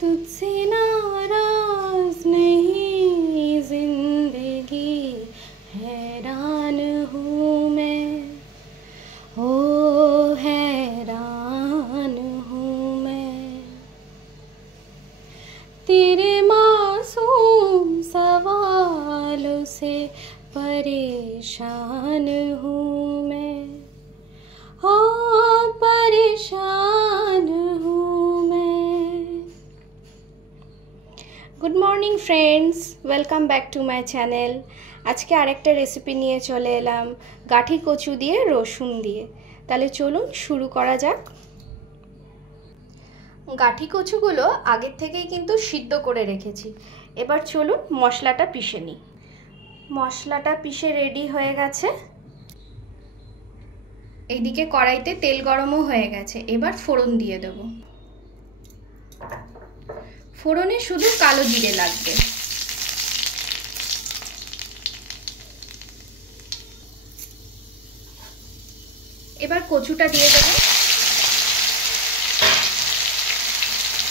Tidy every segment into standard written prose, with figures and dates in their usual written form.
तुझसे नाराज नहीं जिंदगी, हैरान हूँ मैं, ओ हैरान हूँ मैं। तेरे मासूम सवालों से परेशान हूँ मैं, ओ परेशान हूँ मैं। Good morning friends, welcome back to my channel. आज के आरेकटा रेसिपि निये चले एलाम गाठी कचु दिए रसुन दिए। ताहले चलुन शुरू करा जाक। गाठी कचुगुलो आगे थेकेई किन्तु सिद्ध करे रेखेछि। एबार चलुन मशलाटा पिषे निই। मशलाटा पिषे रेडी हये गेছে। এইদিকে কড়াইতে তেল গরমও হয়ে গেছে। এবার ফোড়ন দিয়ে দেব। ফোড়নে শুধু কালো জিরে লাগবে। এবার কচুটা দিয়ে দেব।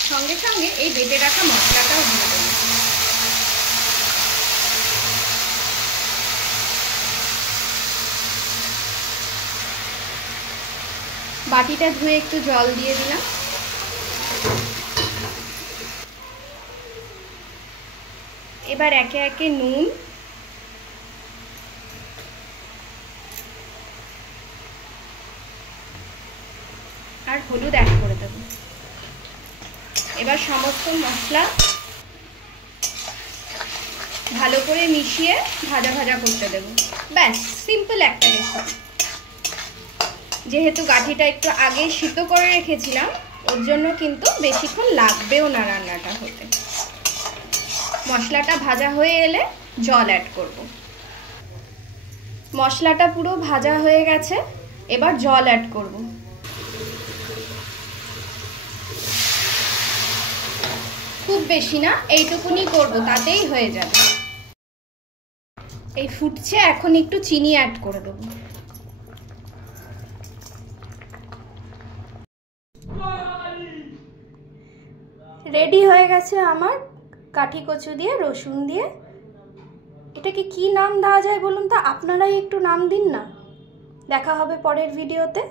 সঙ্গে সঙ্গে এই বেটে রাখা মশলাটাও দিয়ে দেব। বাটিটা ধুয়ে একটু জল দিয়ে দিলাম। এবার একে একে নুন, আর হলুদ অ্যাড করে দেব। এবার সমস্ত মশলা ভালো করে মিশিয়ে ভাজা ভাজা করতে দেব। ব্যাস, সিম্পল একটা রেসিপি। যেহেতু গাঠিটা একটু আগে সিদ্ধ করে রেখেছিলাম, ওর জন্য কিন্তু বেশিক্ষণ লাগবেও না রান্নাটা হতে। মশলাটা ভাজা হয়ে এলে জল অ্যাড করব। মশলাটা পুরো ভাজা হয়ে গেছে, এবার জল অ্যাড করব। খুব বেশি না, এইটুকুনি করব, তাতেই হয়ে যাবে। এই ফুটছে, এখন একটু চিনি অ্যাড করে দেব। রেডি হয়ে গেছে আমার কাঠি কচু দিয়ে রসুন দিয়ে। এটাকে কি নাম দেওয়া যায় বলুন তো? আপনারাই একটু নাম দিন না। দেখা হবে পরের ভিডিওতে।